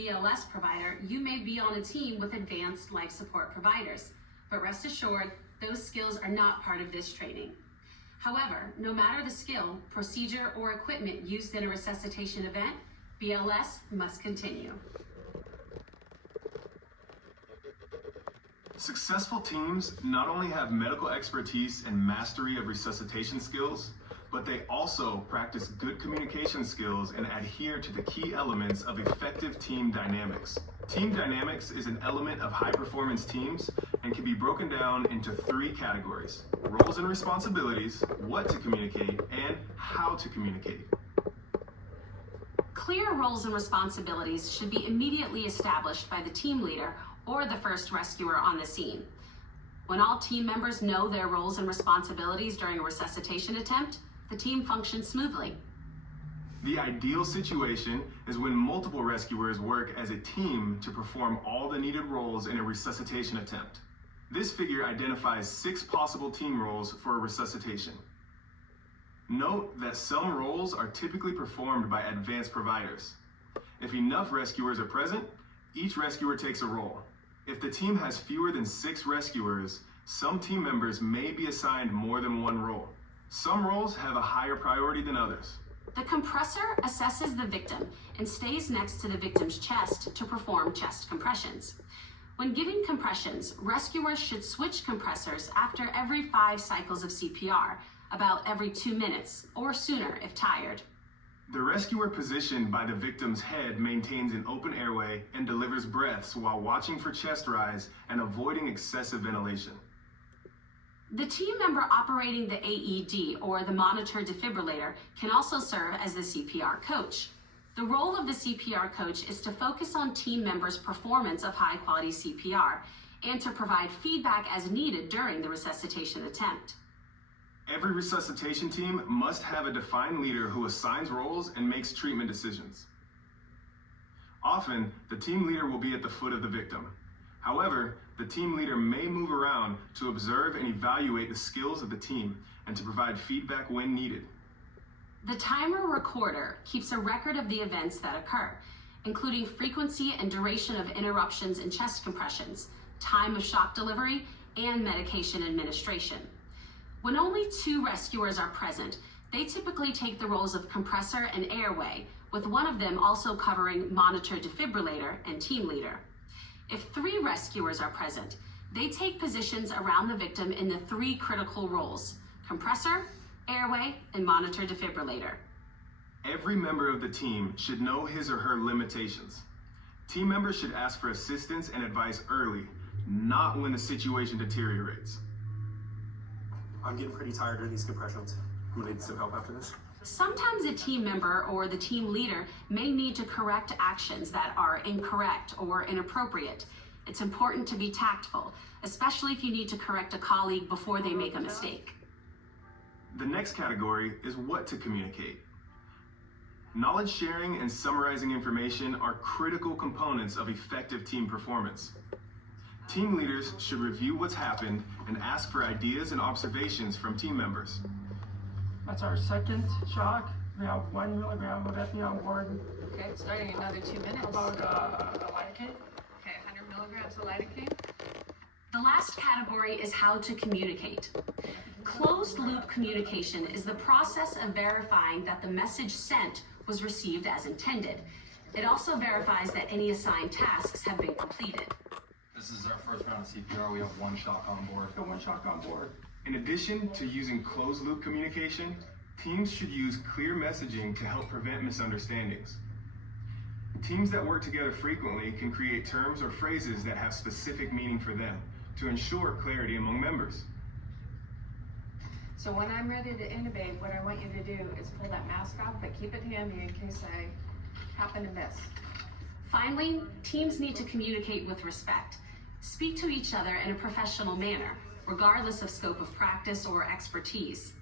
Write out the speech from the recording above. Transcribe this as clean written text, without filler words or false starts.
BLS provider, you may be on a team with advanced life support providers, but rest assured, those skills are not part of this training. However, no matter the skill, procedure, or equipment used in a resuscitation event, BLS must continue. Successful teams not only have medical expertise and mastery of resuscitation skills, but they also practice good communication skills and adhere to the key elements of effective team dynamics. Team dynamics is an element of high-performance teams and can be broken down into 3 categories: roles and responsibilities, what to communicate, and how to communicate. Clear roles and responsibilities should be immediately established by the team leader or the first rescuer on the scene. When all team members know their roles and responsibilities during a resuscitation attempt, the team functions smoothly. The ideal situation is when multiple rescuers work as a team to perform all the needed roles in a resuscitation attempt. This figure identifies 6 possible team roles for a resuscitation. Note that some roles are typically performed by advanced providers. If enough rescuers are present, each rescuer takes a role. If the team has fewer than 6 rescuers, some team members may be assigned more than one role. Some roles have a higher priority than others. The compressor assesses the victim and stays next to the victim's chest to perform chest compressions. When giving compressions, rescuers should switch compressors after every 5 cycles of CPR, about every 2 minutes, or sooner if tired. The rescuer positioned by the victim's head maintains an open airway and delivers breaths while watching for chest rise and avoiding excessive ventilation. The team member operating the AED, or the monitor defibrillator, can also serve as the CPR coach. The role of the CPR coach is to focus on team members' performance of high-quality CPR and to provide feedback as needed during the resuscitation attempt. Every resuscitation team must have a defined leader who assigns roles and makes treatment decisions. Often, the team leader will be at the foot of the victim. However, the team leader may move around to observe and evaluate the skills of the team and to provide feedback when needed. The timer recorder keeps a record of the events that occur, including frequency and duration of interruptions in chest compressions, time of shock delivery, and medication administration. When only 2 rescuers are present, they typically take the roles of compressor and airway, with one of them also covering monitor defibrillator and team leader. If 3 rescuers are present, they take positions around the victim in the 3 critical roles: compressor, airway, and monitor defibrillator. Every member of the team should know his or her limitations. Team members should ask for assistance and advice early, not when the situation deteriorates. I'm getting pretty tired of these compressions. I'm gonna need some help after this. Sometimes a team member or the team leader may need to correct actions that are incorrect or inappropriate. It's important to be tactful, especially if you need to correct a colleague before they make a mistake. The next category is what to communicate. Knowledge sharing and summarizing information are critical components of effective team performance. Team leaders should review what's happened and ask for ideas and observations from team members. That's our second shock. We have 1 milligram of epi on board. Okay, starting another 2 minutes. About a lidocaine. Okay, 100 milligrams of lidocaine. The last category is how to communicate. Closed loop communication is the process of verifying that the message sent was received as intended. It also verifies that any assigned tasks have been completed. This is our first round of CPR. We have 1 shock on board. Got 1 shock on board. In addition to using closed-loop communication, teams should use clear messaging to help prevent misunderstandings. Teams that work together frequently can create terms or phrases that have specific meaning for them to ensure clarity among members. So when I'm ready to intubate, what I want you to do is pull that mask off, but keep it handy in case I happen to miss. Finally, teams need to communicate with respect. Speak to each other in a professional manner, regardless of scope of practice or expertise.